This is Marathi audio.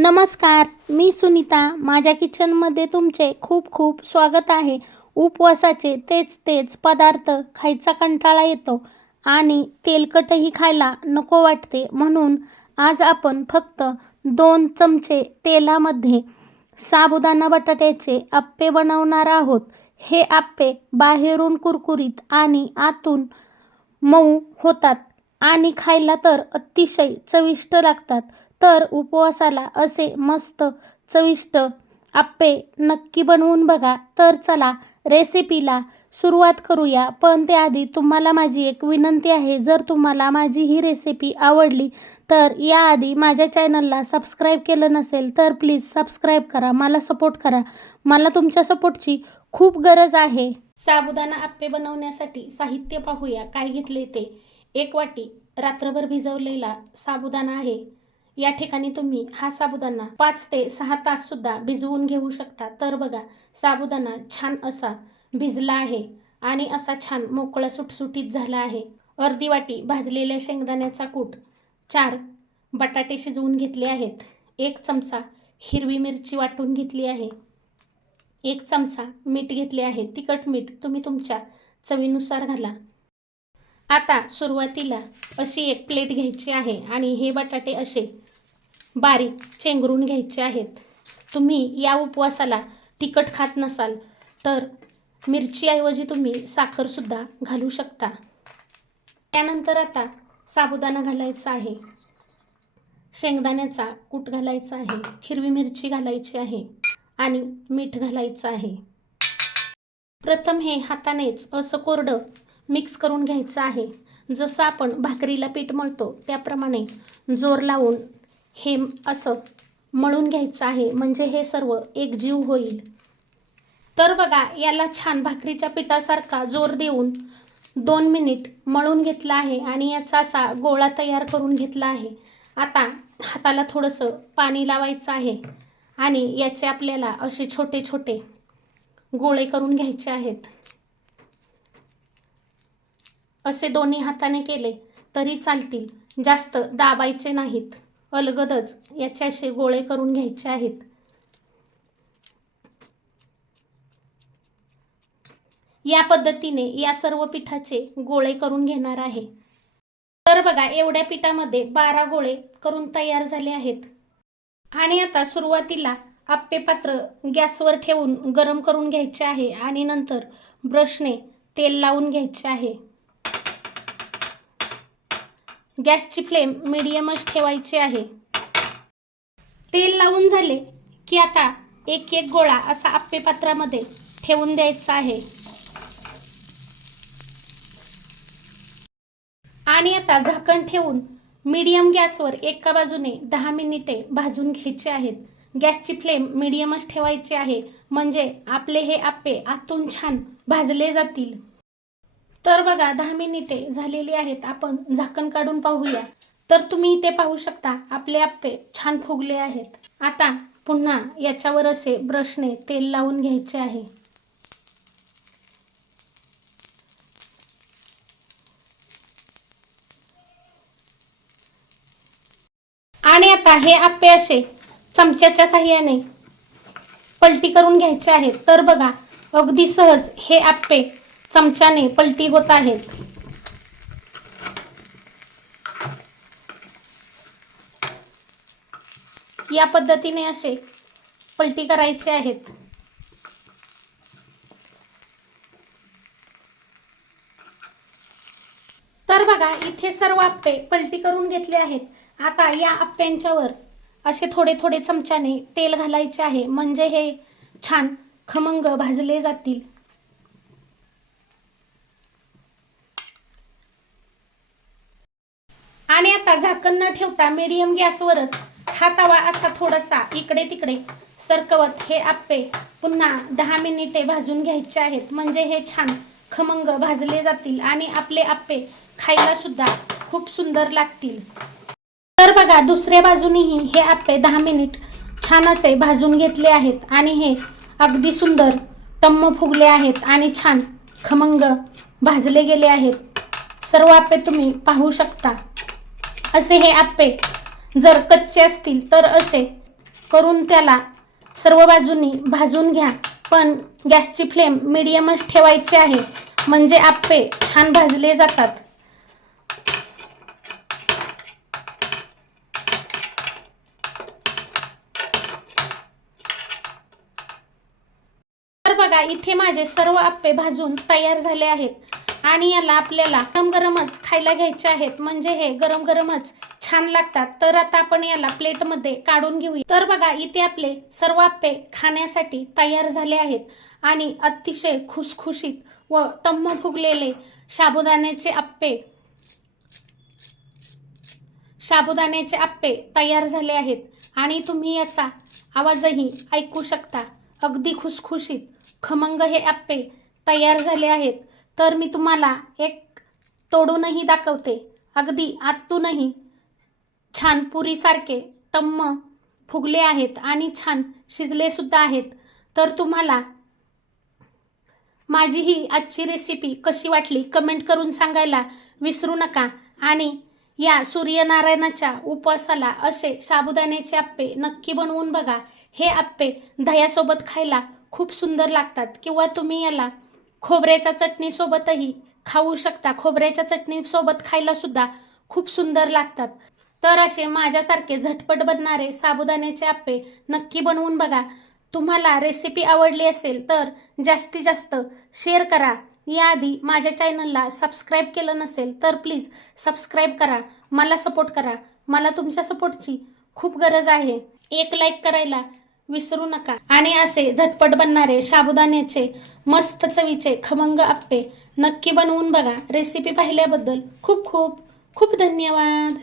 नमस्कार मी सुनीता. माझ्या किचनमध्ये तुमचे खूप खूप स्वागत आहे. उपवासाचे तेच तेच पदार्थ खायचा कंटाळा येतो आणि तेलकटही खायला नको वाटते. म्हणून आज आपण फक्त दोन चमचे तेलामध्ये साबुदाणा बटाट्याचे आप्पे बनवणार आहोत. हे आप्पे बाहेरून कुरकुरीत आणि आतून मऊ होतात आणि खायला तर अतिशय चविष्ट लागतात. तर उपवासाला असे मस्त चविष्ट आप्पे नक्की बनवून बघा. तर चला रेसिपीला सुरुवात करूया. पण त्याआधी तुम्हाला माझी एक विनंती आहे. जर तुम्हाला माझी ही रेसिपी आवडली तर याआधी माझ्या चॅनलला सबस्क्राईब केलं नसेल तर प्लीज सबस्क्राईब करा. मला सपोर्ट करा. मला तुमच्या सपोर्टची खूप गरज आहे. साबुदाणा आप्पे बनवण्यासाठी साहित्य पाहूया. काय घेतले ते? एक वाटी रात्रभर भिजवलेला साबुदाणा आहे. या ठिकाणी तुम्ही हा साबुदाणा पाच ते सहा तास सुद्धा भिजवून घेऊ शकता. तर बघा साबुदाणा छान असा भिजला आहे आणि असा छान मोकळा सुटसुटीत झाला आहे. अर्धी वाटी भाजलेल्या शेंगदाण्याचा कूट चार बटाटे शिजवून घेतले आहेत एक चमचा हिरवी मिरची वाटून घेतली आहे एक चमचा मीठ घेतले आहे. तिखट मीठ तुम्ही तुमच्या चवीनुसार घाला. आता सुरुवातीला अशी एक प्लेट घ्यायची आहे आणि हे बटाटे असे बारीक चेंगरून घ्यायचे आहेत. तुम्ही या उपवासाला तिखट खात नसाल तर मिरचीऐवजी तुम्ही साखरसुद्धा घालू शकता. त्यानंतर आता साबुदाणा घालायचा आहे. शेंगदाण्याचा कूट घालायचा आहे. हिरवी मिरची घालायची आहे आणि मीठ घालायचं आहे. प्रथम हे हातानेच असं कोरडं मिक्स करून घ्यायचं आहे. जसं आपण भाकरीला पीठ मळतो त्याप्रमाणे जोर लावून हे असं मळून घ्यायचं आहे. म्हणजे हे सर्व एकजीव होईल. तर बघा याला छान भाकरीच्या पिठासारखा जोर देऊन दोन मिनिट मळून घेतला आहे आणि याचा असा गोळा तयार करून घेतला आहे. आता हाताला थोडंसं पाणी लावायचं आहे आणि याचे आपल्याला असे छोटे छोटे गोळे करून घ्यायचे आहेत. असे दोन्ही हाताने केले तरी चालतील. जास्त दाबायचे नाहीत. अलगदच याचे असे गोळे करून घ्यायचे आहेत. या पद्धतीने या सर्व पिठाचे गोळे करून घेणार आहे. तर बघा एवढ्या पिठामध्ये बारा गोळे करून तयार झाले आहेत. आणि आता सुरुवातीला आप्पे पात्र गॅसवर ठेवून गरम करून घ्यायचे आहे आणि नंतर ब्रशने तेल लावून घ्यायचे आहे. गॅसची फ्लेम मिडियमच ठेवायची आहे. तेल लावून झाले की आता एक एक गोळा असा आप्पे पात्रामध्ये ठेवून द्यायचा आहे. आणि आता झाकण ठेवून मीडियम गॅसवर एका बाजूने दहा मिनिटे भाजून घ्यायचे आहेत. गॅसची फ्लेम मिडियमच ठेवायची आहे. म्हणजे आपले हे आप्पे आतून छान भाजले जातील. तर बघा दहा मिनिटे झालेली आहेत. आपण झाकण काढून पाहूया. तर तुम्ही इथे पाहू शकता आपले आप्पे छान फुगले आहेत. आता पुन्हा याच्यावर असे ब्रशने तेल लावून घ्यायचे आहे. आणि आता हे आप्पे असे चमच्याच्या साह्याने पलटी करून घ्यायचे आहेत. तर बघा अगदी सहज हे आप्पे चमच्याने पलटी होत आहेत. या पद्धतीने असे पलटी करायचे आहेत. तर बघा इथे सर्व आप्पे पलटी करून घेतले आहेत. आता या आप्प्यांच्यावर असे थोडे थोडे चमच्याने तेल घालायचे आहे. म्हणजे हे छान खमंग भाजले जातील. आणि आता झाकण न ठेवता मीडियम गॅसवरच हा तवा असा थोडासा इकडे तिकडे सरकवत हे आप्पे पुन्हा दहा मिनिटे भाजून घ्यायचे आहेत. म्हणजे हे छान खमंग भाजले जातील आणि आपले आप्पे खायला सुद्धा खूप सुंदर लागतील. तर बघा दुसऱ्या बाजूनेही हे आप्पे दहा मिनिट छान असे भाजून घेतले आहेत आणि हे अगदी सुंदर टम्म फुगले आहेत आणि छान खमंग भाजले गेले आहेत. सर्व आप्पे तुम्ही पाहू शकता. असे हे आप्पे जर कच्चे असतील तर असे करून त्याला सर्व बाजूंनी भाजून घ्या. पण गॅसची फ्लेम मिडियमच ठेवायची आहे. म्हणजे आप्पे छान भाजले जातात. तर बघा इथे माझे सर्व आप्पे भाजून तयार झाले आहेत. आणि याला आपल्याला गरम गरमच खायला घ्यायचे आहेत. म्हणजे हे गरम गरमच छान लागतात. तर आता आपण याला प्लेटमध्ये काढून घेऊया. तर बघा इथे आपले सर्व आप्पे खाण्यासाठी तयार झाले आहेत. आणि अतिशय खुसखुशीत व टम्म फुगलेले साबुदाण्याचे आप्पे साबुदाण्याचे आप्पे तयार झाले आहेत. आणि तुम्ही याचा आवाजही ऐकू शकता. अगदी खुसखुशीत खमंग हे आप्पे तयार झाले आहेत. तर मी तुम्हाला एक तोडूनही दाखवते. अगदी आतूनही छान पुरीसारखे टम्म फुगले आहेत आणि छान शिजलेसुद्धा आहेत. तर तुम्हाला माझी ही आजची रेसिपी कशी वाटली कमेंट करून सांगायला विसरू नका. आणि या सूर्यनारायणाच्या उपवासाला असे साबुदाण्याचे आप्पे नक्की बनवून बघा. हे आप्पे दह्यासोबत खायला खूप सुंदर लागतात. किंवा तुम्ही याला खोबऱ्याच्या चटणीसोबतही खाऊ शकता. खोबऱ्याच्या चटणीसोबत खायला सुद्धा खूप सुंदर लागतात. तर असे माझ्यासारखे झटपट बनणारे साबुदाण्याचे आप्पे नक्की बनवून बघा. तुम्हाला रेसिपी आवडली असेल तर जास्तीत जास्त शेअर करा. याआधी माझ्या चॅनलला सबस्क्राईब केलं नसेल तर प्लीज सबस्क्राईब करा. मला सपोर्ट करा. मला तुमच्या सपोर्टची खूप गरज आहे. एक लाईक करायला विसरू नका. आणि असे झटपट बनणारे साबुदाण्याचे मस्त चवीचे खमंग आप्पे नक्की बनवून बघा. रेसिपी पाहिल्याबद्दल खूप खूप खूप धन्यवाद.